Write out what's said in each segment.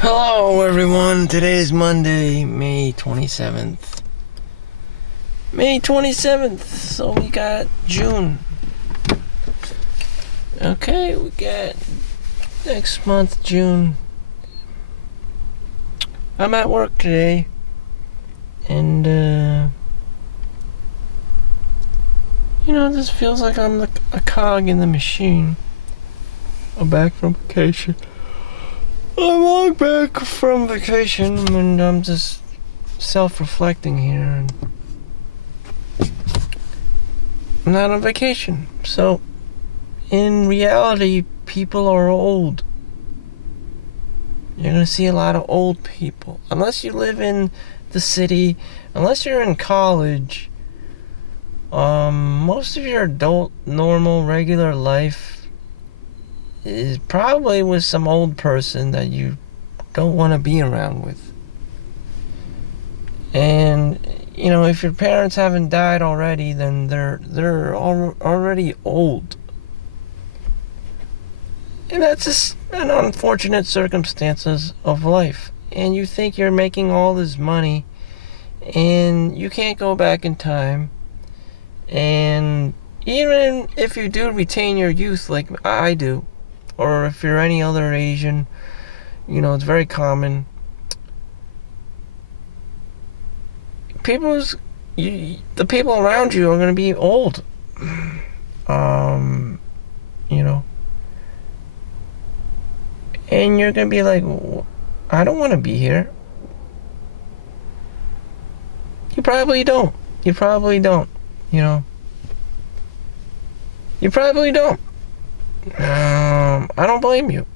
Hello everyone, today is Monday, May 27th. May 27th, so we got June. Okay, we got next month, June. I'm at work today, and this feels like I'm like a cog in the machine. I'm back from vacation. I'm long back from vacation, and I'm just self-reflecting here, and I'm not on vacation. So, in reality, people are old. You're gonna see a lot of old people. Unless you live in the city, unless you're in college, most of your adult, normal, regular life is probably with some old person that you don't want to be around with. And if your parents haven't died already, then they're already old. And that's just an unfortunate circumstances of life. And you think you're making all this money, and you can't go back in time. And even if you do retain your youth like I do, or if you're any other Asian, it's very common. The people around you are going to be old. You know, and you're going to be like, I don't want to be here. You probably don't. You probably don't. You probably don't. I don't blame you.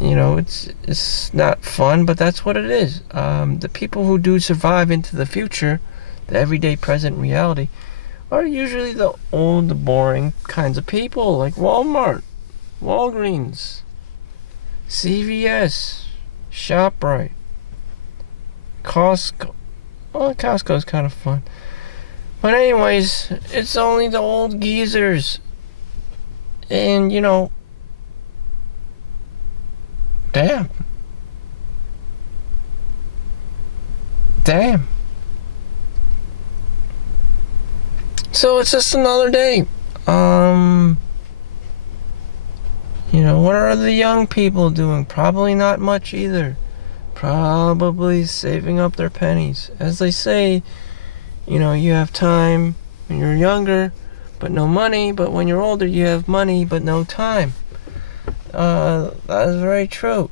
It's not fun, but that's what it is. The people who do survive into the future, the everyday present reality, are usually the old, boring kinds of people, like Walmart, Walgreens, CVS, ShopRite, Costco. Well, Costco's kind of fun. But anyways, it's only the old geezers. And, damn. Damn. So it's just another day. What are the young people doing? Probably not much either. Probably saving up their pennies. As they say, you have time when you're younger, but no money. But when you're older, you have money, but no time. That is very true.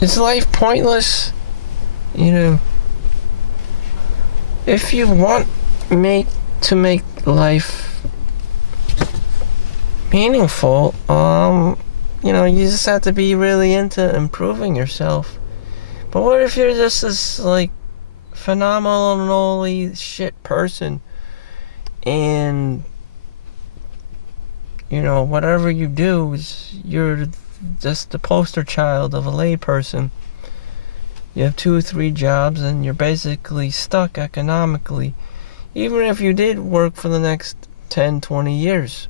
Is life pointless? If you want to make life meaningful, you just have to be really into improving yourself. But what if you're just this, like, phenomenally shit person, and, whatever you do is you're just the poster child of a layperson. You have 2 or 3 jobs, and you're basically stuck economically, even if you did work for the next 10, 20 years.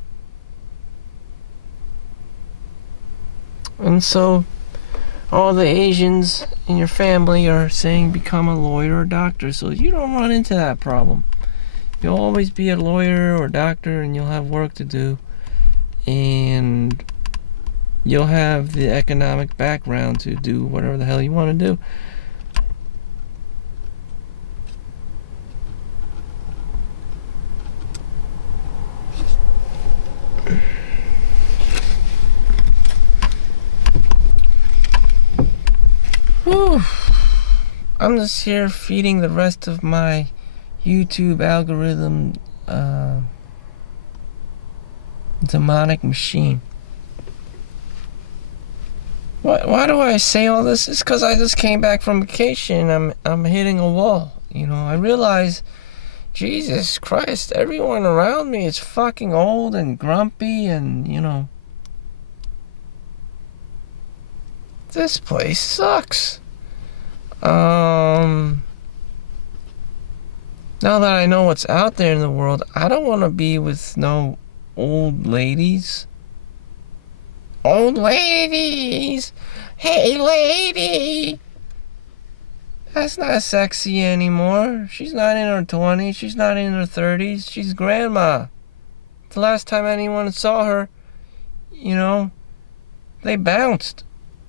And so, all the Asians in your family are saying become a lawyer or doctor, so you don't run into that problem. You'll always be a lawyer or doctor, and you'll have work to do, and you'll have the economic background to do whatever the hell you want to do. Whew. I'm just here feeding the rest of my YouTube algorithm demonic machine. Why do I say all this? It's because I just came back from vacation, and I'm hitting a wall. I realize, Jesus Christ, everyone around me is fucking old and grumpy, and this place sucks. Now that I know what's out there in the world, I don't want to be with no old ladies. Old ladies! Hey, lady! That's not sexy anymore. She's not in her 20s. She's not in her 30s. She's grandma. The last time anyone saw her, they bounced.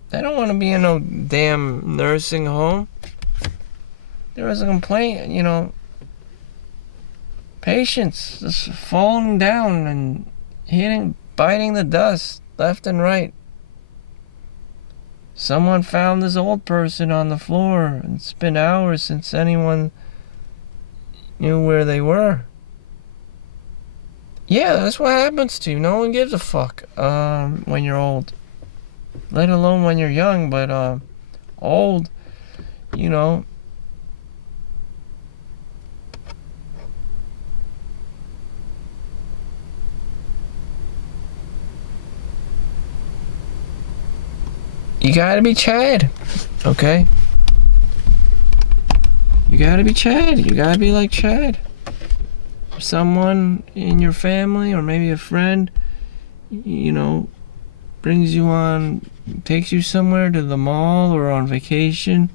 They don't want to be in no damn nursing home. There was a complaint, patients just falling down and biting the dust left and right. Someone found this old person on the floor, and it's been hours since anyone knew where they were. Yeah, that's what happens to you. No one gives a fuck when you're old. Let alone when you're young, but old, you gotta be Chad, okay? You gotta be Chad. You gotta be like Chad. Someone in your family or maybe a friend, brings you on, takes you somewhere to the mall or on vacation.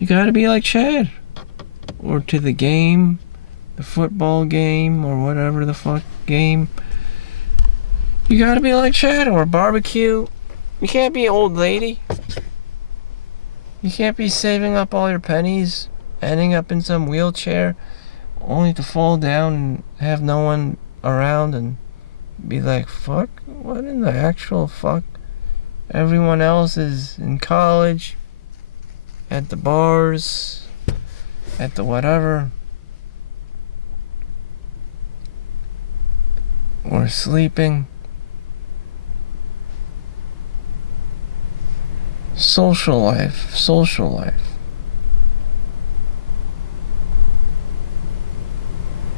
You gotta be like Chad. Or to the game, the football game, or whatever the fuck game. You gotta be like Chad. Or barbecue. You can't be an old lady. You can't be saving up all your pennies, ending up in some wheelchair, only to fall down and have no one around and be like, fuck, what in the actual fuck? Everyone else is in college, at the bars, at the whatever, or sleeping. Social life.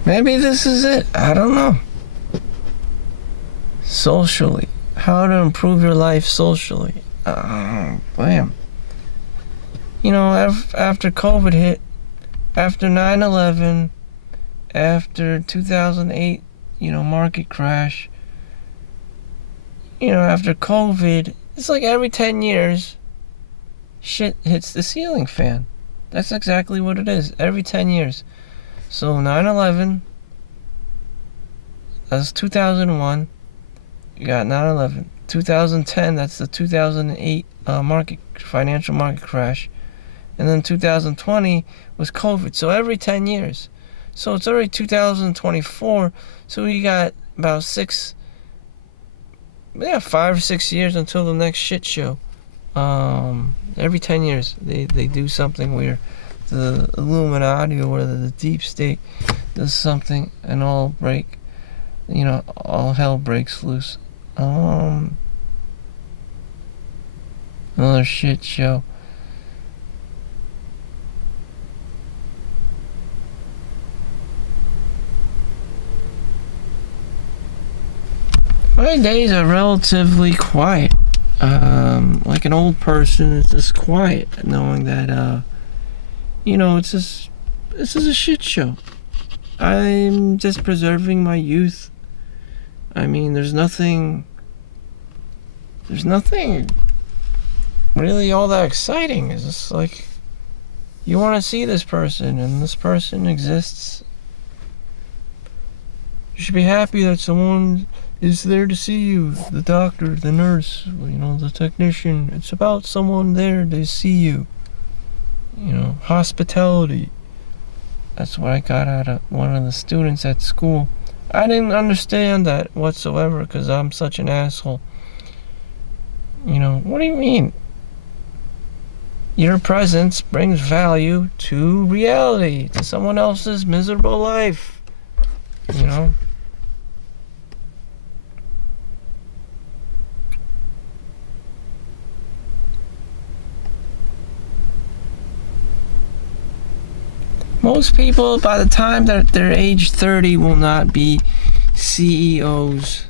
Maybe this is it. I don't know. Socially. How to improve your life socially. Bam. After COVID hit, after 9/11, after 2008, market crash, after COVID, it's like every 10 years, shit hits the ceiling fan. That's exactly what it is. Every 10 years. So 9/11, that's 2001. You got 9/11. 2010, that's the 2008 financial market crash. And then 2020 was COVID. So every 10 years. So it's already 2024. So we got about 5 or 6 years until the next shit show. Every 10 years they do something weird. The Illuminati or the deep state does something and all hell breaks loose. Another shit show. My days are relatively quiet. Like an old person, it's just quiet, knowing that, this is a shit show. I'm just preserving my youth. I mean, there's nothing really all that exciting. It's just like, you want to see this person, and this person exists. You should be happy that someone is there to see you. The doctor, the nurse, the technician. It's about someone there to see you. Hospitality. That's what I got out of one of the students at school. I didn't understand that whatsoever because I'm such an asshole. What do you mean? Your presence brings value to reality, to someone else's miserable life. Most people, by the time that they're age 30, will not be CEOs.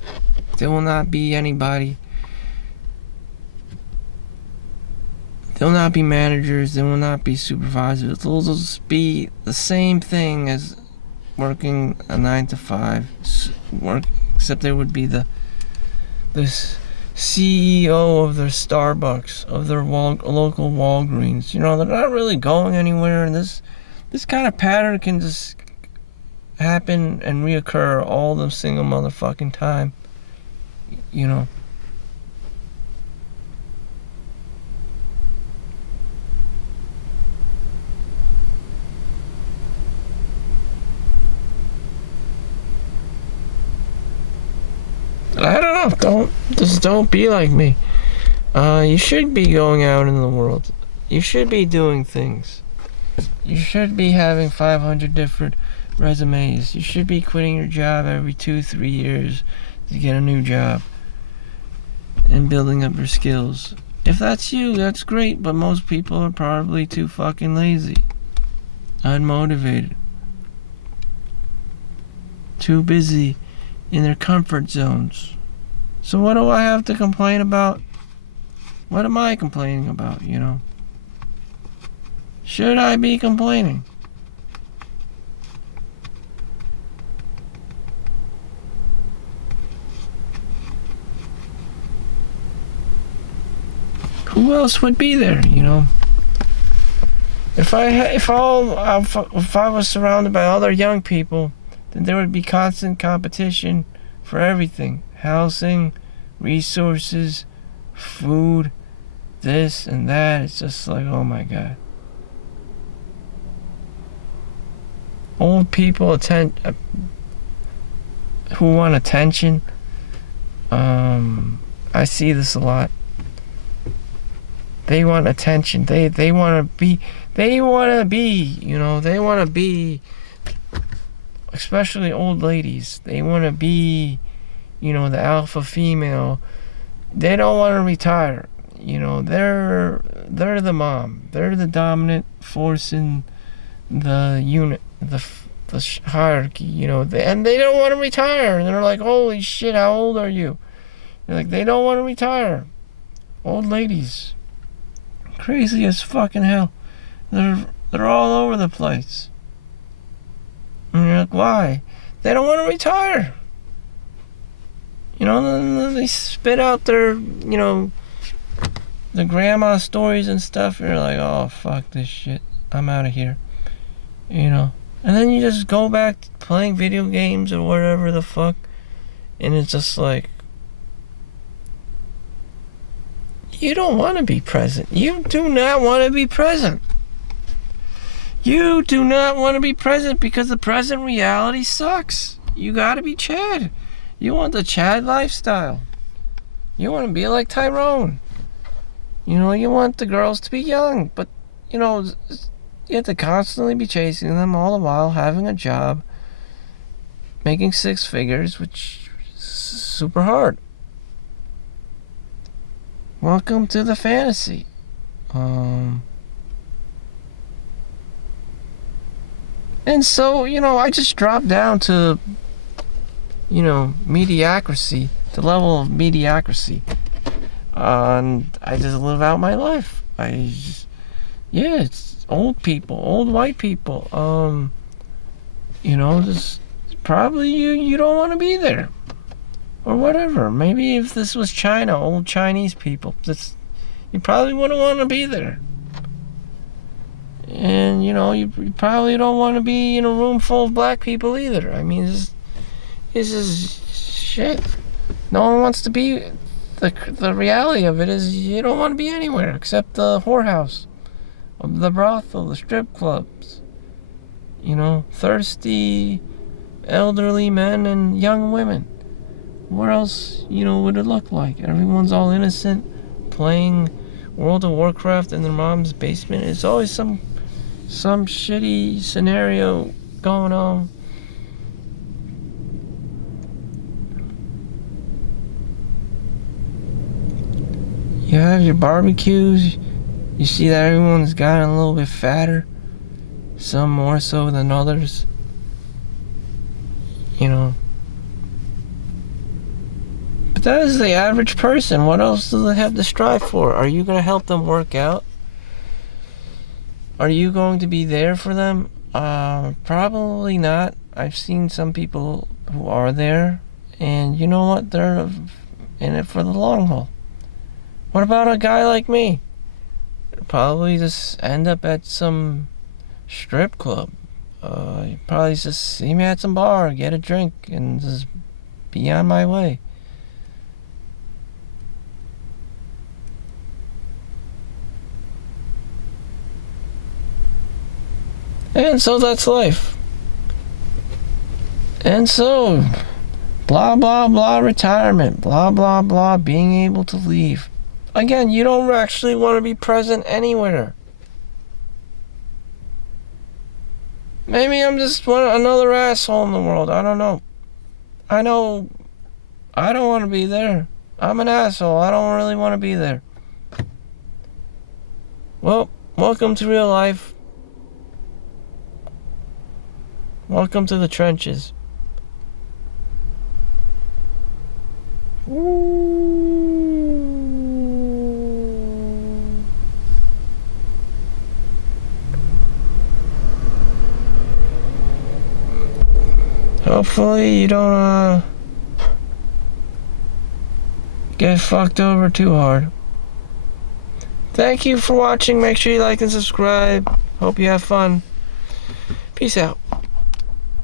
They will not be anybody. They'll not be managers. They will not be supervisors. They'll just be the same thing as working a 9 to 5 work, except they would be the CEO of their Starbucks, of their local Walgreens. You know, they're not really going anywhere, and this kind of pattern can just happen and reoccur all the single motherfucking time. You know. I don't know. Don't be like me. You should be going out in the world. You should be doing things. You should be having 500 different resumes. You should be quitting your job every 2-3 years to get a new job and building up your skills. If that's you, that's great, but most people are probably too fucking lazy, unmotivated, too busy in their comfort zones. So what do I have to complain about? What am I complaining about, you know? Should I be complaining? Who else would be there, you know? If I was surrounded by other young people, then there would be constant competition for everything. Housing, resources, food, this and that. It's just like, oh my God. Old people who want attention. I see this a lot. They want attention. They want to be, you know, they want to be, especially old ladies. They want to be, you know, the alpha female. They don't want to retire. You know, they're the mom. They're the dominant force in the unit, the hierarchy, you know, and they don't want to retire. And they're like, holy shit, how old are you? They're like, they don't want to retire. Old ladies. Crazy as fucking hell. They're all over the place. And you're like, why? They don't want to retire. You know, then they spit out their, you know, the grandma stories and stuff. And you're like, oh, fuck this shit. I'm out of here. You know. And then you just go back to playing video games or whatever the fuck. And it's just like, you don't want to be present. You do not want to be present. You do not want to be present because the present reality sucks. You gotta be Chad. You want the Chad lifestyle. You want to be like Tyrone. You know, you want the girls to be young, but, you know, you have to constantly be chasing them all the while having a job, making 6 figures, which is super hard. Welcome to the fantasy. And so, you know, I just dropped down to, you know, mediocrity, the level of mediocrity. And I just live out my life. It's old people, old white people. You know, just probably you don't want to be there. Or whatever. Maybe if this was China, old Chinese people, you probably wouldn't want to be there. And, you know, you probably don't want to be in a room full of black people either. I mean, this is shit. No one wants to be. The reality of it is you don't want to be anywhere except the whorehouse, the brothel, the strip clubs. You know, thirsty, elderly men and young women. Where else, you know, would it look like? Everyone's all innocent, playing World of Warcraft in their mom's basement. It's always some shitty scenario going on. You have your barbecues. You see that everyone's gotten a little bit fatter. Some more so than others. You know. But that is the average person. What else do they have to strive for? Are you going to help them work out? Are you going to be there for them? Probably not. I've seen some people who are there, and you know what? They're in it for the long haul. What about a guy like me? Probably just end up at some strip club. Probably just see me at some bar, get a drink, and just be on my way. And so that's life. And so, blah, blah, blah, retirement, blah, blah, blah, being able to leave. Again, you don't actually want to be present anywhere. Maybe I'm just another asshole in the world. I don't know. I know I don't want to be there. I'm an asshole. I don't really want to be there. Well, welcome to real life. Welcome to the trenches. Hopefully you don't get fucked over too hard. Thank you for watching. Make sure you like and subscribe. Hope you have fun. Peace out.